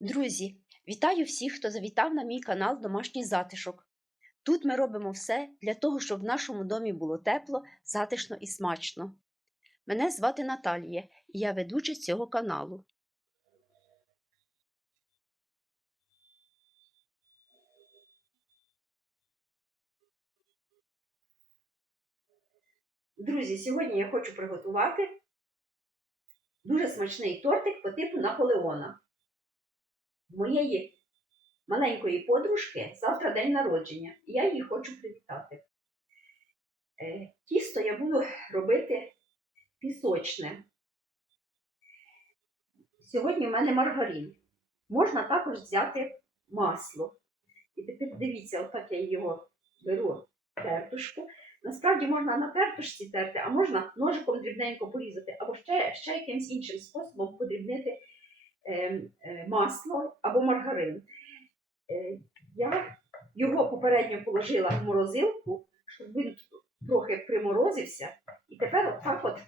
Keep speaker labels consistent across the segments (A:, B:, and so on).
A: Друзі, вітаю всіх, хто завітав на мій канал Домашній затишок. Тут ми робимо все для того, щоб в нашому домі було тепло, затишно і смачно. Мене звати Наталія, і я ведуча цього каналу. Друзі, сьогодні я хочу приготувати дуже смачний тортик по типу Наполеона. Моєї маленької подружки завтра день народження, і я її хочу привітати. Е, Тісто я буду робити пісочне. Сьогодні в мене маргарин. Можна також взяти масло. І тепер дивіться, отак я його беру тертушку. Насправді можна на тертушці терти, а можна ножиком дрібненько порізати, або ще, ще якимось іншим способом подрібнити масло або маргарин. Е, я його попередньо положила в морозилку, щоб він трохи приморозився. І тепер отак от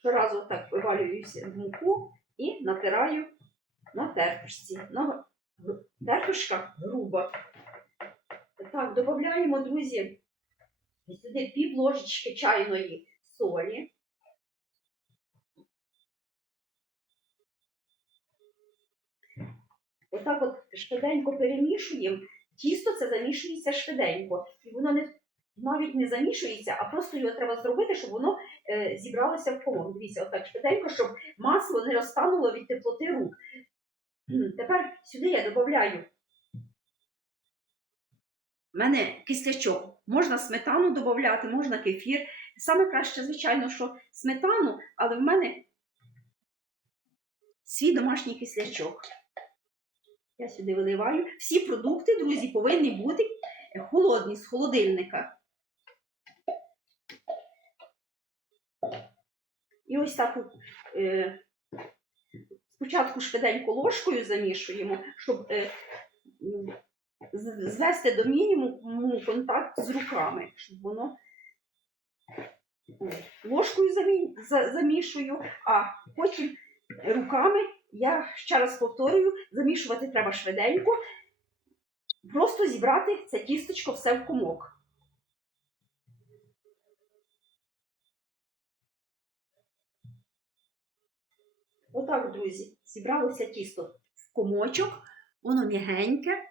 A: щоразу так вивалююся в муку і натираю на тертушці. На тертушка груба. Так, додаємо, друзі, сюди пів ложечки чайної солі. Отак от швиденько перемішуємо. Тісто це замішується швиденько. І воно не, навіть не замішується, а просто його треба зробити, щоб воно е, зібралося в комок. Дивіться, отак швиденько, щоб масло не розтануло від теплоти рук. Тепер сюди я додаю. У мене кислячок. Можна сметану додати, можна кефір. Саме краще, звичайно, що сметану, але в мене свій домашній кислячок. Я сюди виливаю. Всі продукти, друзі, повинні бути холодні з холодильника. І ось так е, спочатку швиденько ложкою замішуємо, щоб е, звести до мінімуму контакт з руками, щоб воно ложкою замі- за- замішую, а потім руками я ще раз повторюю, замішувати треба швиденько, просто зібрати це тісточко все в комок. Отак, друзі, зібралося тісто в комочок, воно м'ягеньке.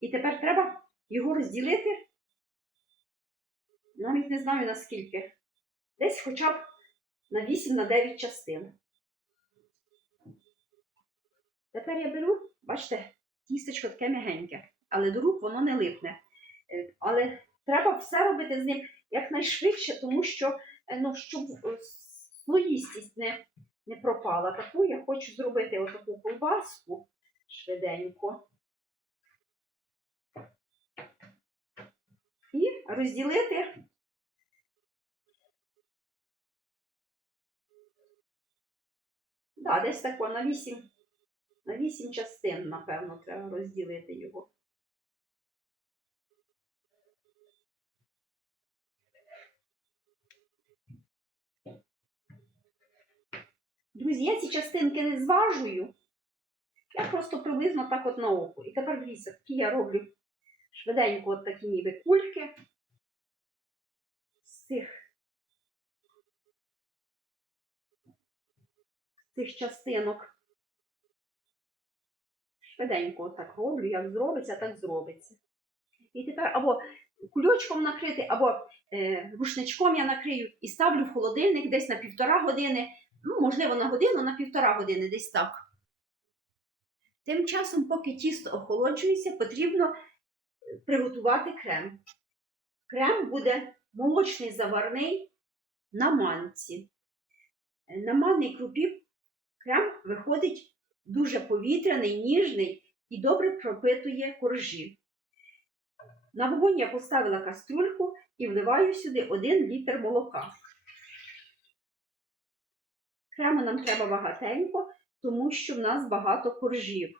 A: І тепер треба його розділити, навіть не знаю наскільки, десь хоча б на 8 на 9 частин. Тепер я беру, бачите, тістечко таке м'ягеньке, але до рук воно не липне. Е, Але треба все робити з ним якнайшвидше, тому що е, ну, щоб е, слоїстість не, не пропала. Таку я хочу зробити отаку ковбаску швиденько. І розділити Да, десь тако на 8, на 8 частин, напевно, треба розділити його. Друзі, я ці частинки не зважую. Я просто приблизно так от на око. І тепер дивіться, такі я роблю швиденько от такі ніби кульки з цих цих частинок. Швиденько так роблю, як зробиться, так зробиться. І тепер або кульочком накрити, або е, рушничком я накрию і ставлю в холодильник десь на півтора години, ну, можливо, на годину, на півтора години, десь так. Тим часом, поки тісто охолоджується, потрібно е, приготувати крем. Крем буде молочний заварний на манці. Е, На манній крупі крем виходить дуже повітряний, ніжний і добре пропитує коржі. На вогонь я поставила каструльку і вливаю сюди 1 літр молока. Крему нам треба багатенько, тому що в нас багато коржів.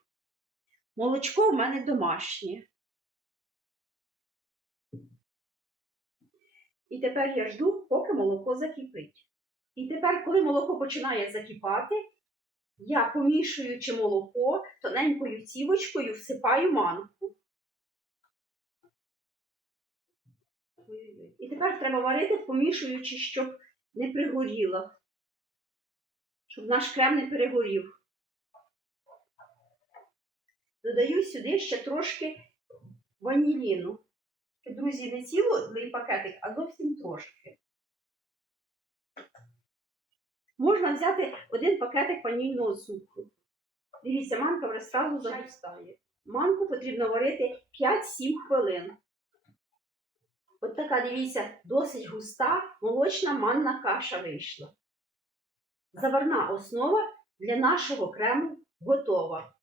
A: Молочко в мене домашнє. І тепер я жду, поки молоко закипить. І тепер, коли молоко починає закипати, я помішуючи молоко, тоненькою цівочкою всипаю манку. І тепер треба варити, помішуючи, щоб не пригоріло. Щоб наш крем не перегорів. Додаю сюди ще трошки ваніліну. Друзі, не цілий пакетик, а зовсім трошки. Можна взяти один пакетик ванільного цукру. Дивіться, манка вже сразу загустає. Манку потрібно варити 5-7 хвилин. От така, дивіться, досить густа молочна манна каша вийшла. Заварна основа для нашого крему готова.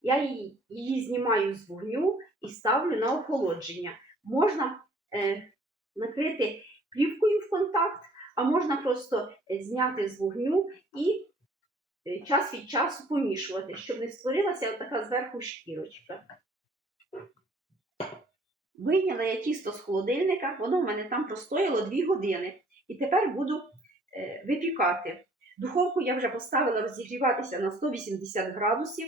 A: Я її, її знімаю з вогню і ставлю на охолодження. Можна е, накрити плівкою в контакт, а можна просто е, зняти з вогню і е, час від часу помішувати, щоб не створилася така зверху шкірочка. Вийняла я тісто з холодильника, воно в мене там простояло 2 години. І тепер буду е, випікати. Духовку я вже поставила розігріватися на 180 градусів.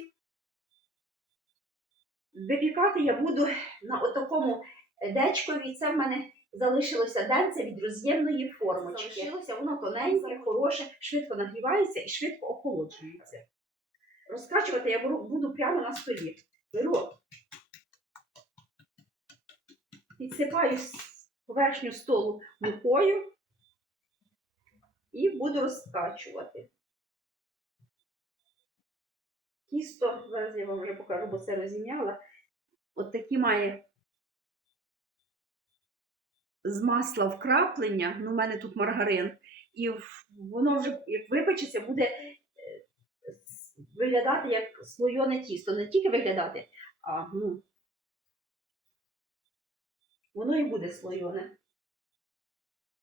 A: Випікати я буду на отакому дечкові. Це в мене залишилося денце від роз'ємної формочки. Залишилося воно тоненьке, хороше, швидко нагрівається і швидко охолоджується. Розкачувати я буду прямо на столі. Беру, підсипаю поверхню столу мукою і буду розкачувати. Тісто, зараз я вам вже покажу, бо це розім'яла. От такі має з масла вкраплення, ну, в мене тут маргарин, і воно вже як випечеться, буде е, виглядати як слойоне тісто. Не тільки виглядати, а ну, воно і буде слойоне.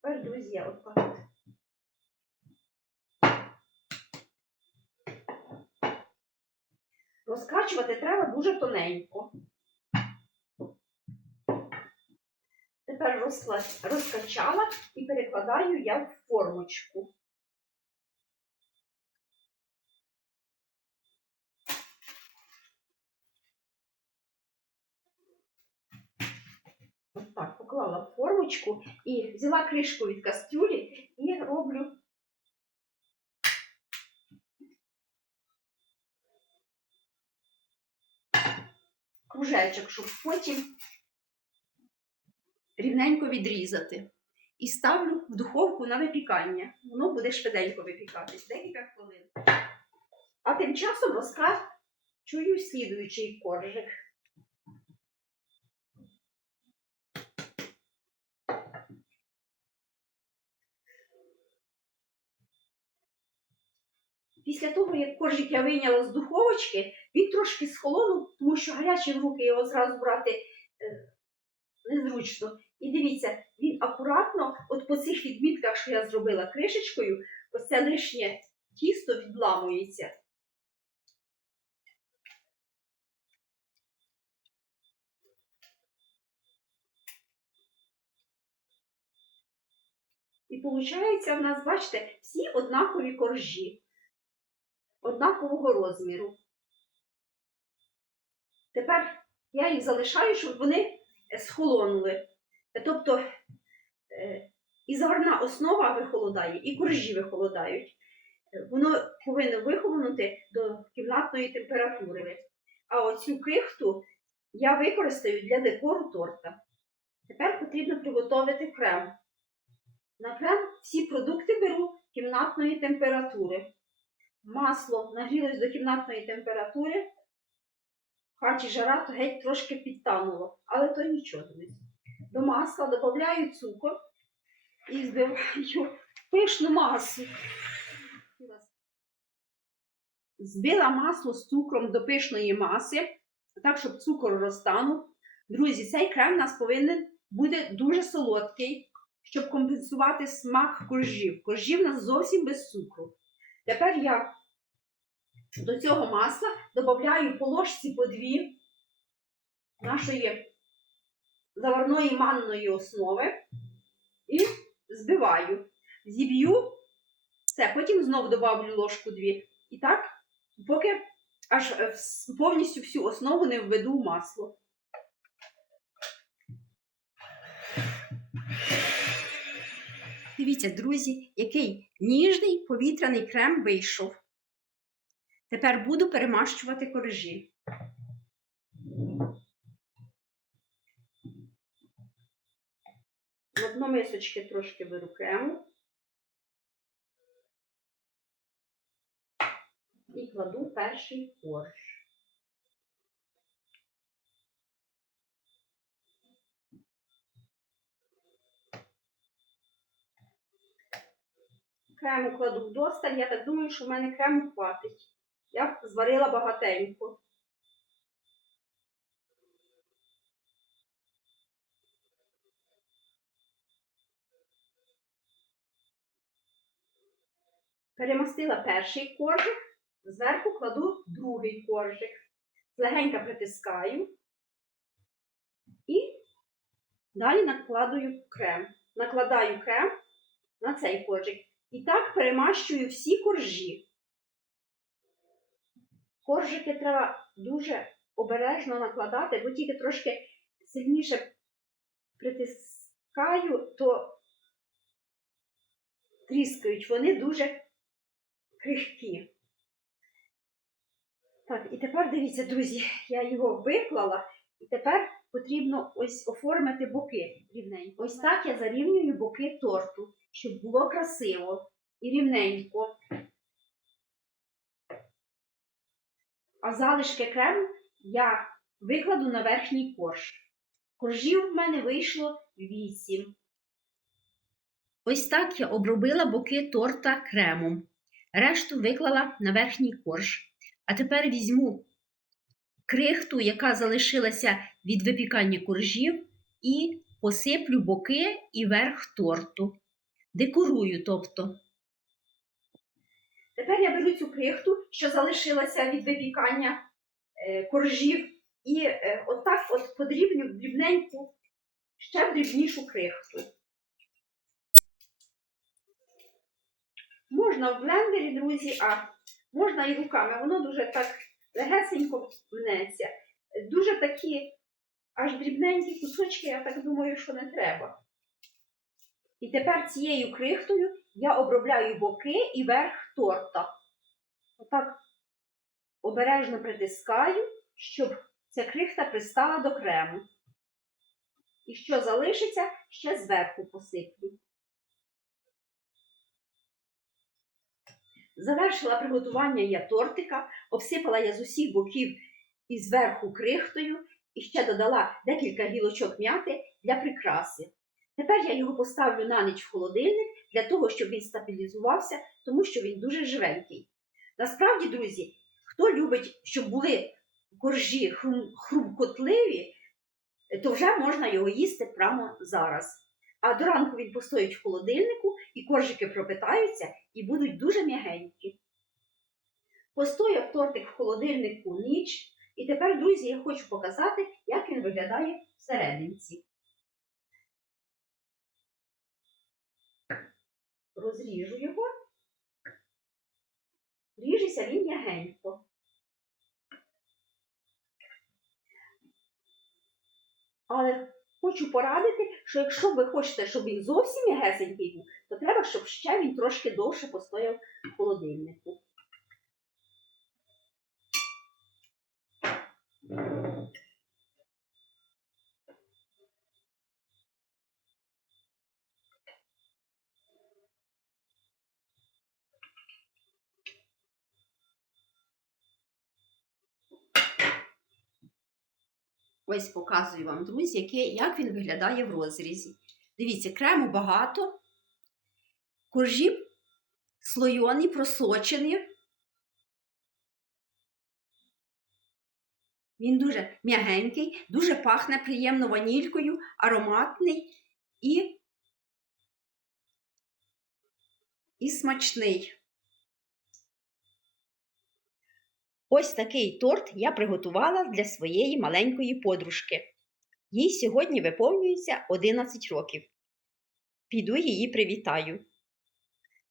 A: Тепер, друзі, отак. Розкачувати треба дуже тоненько. Тепер розкачала і перекладаю я в формочку. Так, поклала формочку і взяла кришку від кастрюлі і роблю кружечок, щоб потім рівненько відрізати. І ставлю в духовку на випікання. Воно буде швиденько випікатись, декілька хвилин. А тим часом розкачую слідуючий коржик. Після того, як коржик я вийняла з духовочки, він трошки схолонув, тому що гарячі в руки його зразу брати е, незручно. І дивіться, він акуратно, от по цих відмітках, що я зробила кришечкою, ось це лишнє тісто відламується. І виходить, в нас, бачите, всі однакові коржі, однакового розміру. Тепер я їх залишаю, щоб вони схолонули. Е, Тобто е, і заварна основа вихолодає, і коржі вихолодають. Е, Воно повинно вихолонути до кімнатної температури. А оцю крихту я використаю для декору торта. Тепер потрібно приготувати крем. На крем всі продукти беру кімнатної температури. Масло нагрілось до кімнатної температури. В хаті жара то геть трошки підтануло, але то нічого, друзі. До масла додаю цукор і збиваю пишну масу. Збила масло з цукром до пишної маси, так, щоб цукор розтанув. Друзі, цей крем у нас повинен бути дуже солодкий, щоб компенсувати смак коржів. Коржів у нас зовсім без цукру. Тепер я до цього масла додаю по ложці по дві нашої заварної манної основи і збиваю. Зіб'ю Все, потім знов добавлю ложку дві. І так, поки аж е, повністю всю основу не введу в масло. Дивіться, друзі, який ніжний повітряний крем вийшов. Тепер буду перемащувати коржі. На дно мисочки трошки беру крему і кладу перший корж. Крему кладу вдосталь, я так думаю, що в мене крему хватить. Я зварила багатенько. Перемастила перший коржик, зверху кладу другий коржик. Легенько притискаю і далі накладую крем. Накладаю крем на цей коржик. І так перемащую всі коржі. Коржики треба дуже обережно накладати, бо тільки трошки сильніше притискаю, то тріскають. Вони дуже крихкі. Так, і тепер дивіться, друзі, я його виклала, і тепер потрібно ось оформити боки рівненько. Ось так я зарівнюю боки торту, щоб було красиво і рівненько. А залишки крему я викладу на верхній корж. Коржів в мене вийшло 8. Ось так я обробила боки торта кремом. Решту виклала на верхній корж. А тепер візьму крихту, яка залишилася від випікання коржів, і посиплю боки і верх торту. Декорую, тобто. Тепер я беру цю крихту, що залишилася від випікання е, коржів, і е, отак от подрібню дрібненьку, ще дрібнішу крихту. Можна в блендері, друзі, а можна і руками. Воно дуже так легесенько мнеться. Дуже такі аж дрібненькі кусочки, я так думаю, що не треба. І тепер цією крихтою я обробляю боки і верх торта. Отак обережно притискаю, щоб ця крихта пристала до крему. І що залишиться, ще зверху посиплю. Завершила приготування я тортика, обсипала я з усіх боків і зверху крихтою і ще додала декілька гілочок м'яти для прикраси. Тепер я його поставлю на ніч в холодильник для того, щоб він стабілізувався, тому що він дуже живенький. Насправді, друзі, хто любить, щоб були коржі хрум, хрумкотливі, то вже можна його їсти прямо зараз. А до ранку він постоїть в холодильнику, і коржики пропитаються і будуть дуже м'ягенькі. Постояв тортик в холодильнику ніч, і тепер, друзі, я хочу показати, як він виглядає всерединці. Розріжу його. Ріжеться він м'ягенько. Але хочу порадити, що якщо ви хочете, щоб він зовсім м'ягесенький був, то треба, щоб ще він трошки довше постояв в холодильнику. Ось показую вам, друзі, яке, як він виглядає в розрізі. Дивіться, крему багато, коржі слойоні, просочені. Він дуже м'ягенький, дуже пахне приємно ванількою, ароматний і, і смачний. Ось такий торт я приготувала для своєї маленької подружки. Їй сьогодні виповнюється 11 років. Піду її привітаю.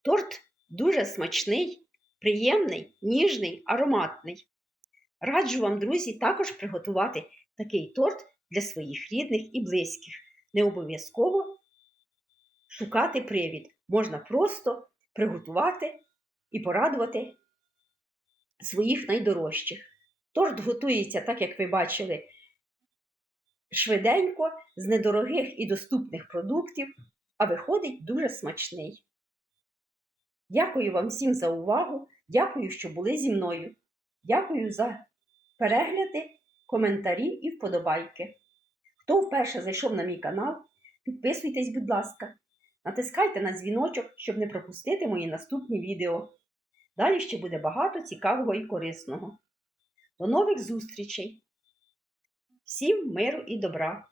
A: Торт дуже смачний, приємний, ніжний, ароматний. Раджу вам, друзі, також приготувати такий торт для своїх рідних і близьких. Не обов'язково шукати привід. Можна просто приготувати і порадувати своїх найдорожчих. Торт готується, так як ви бачили, швиденько, з недорогих і доступних продуктів, а виходить дуже смачний. Дякую вам всім за увагу. Дякую, що були зі мною. Дякую за перегляди, коментарі і вподобайки. Хто вперше зайшов на мій канал, підписуйтесь, будь ласка, натискайте на дзвіночок, щоб не пропустити мої наступні відео. Далі ще буде багато цікавого і корисного. До нових зустрічей! Всім миру і добра!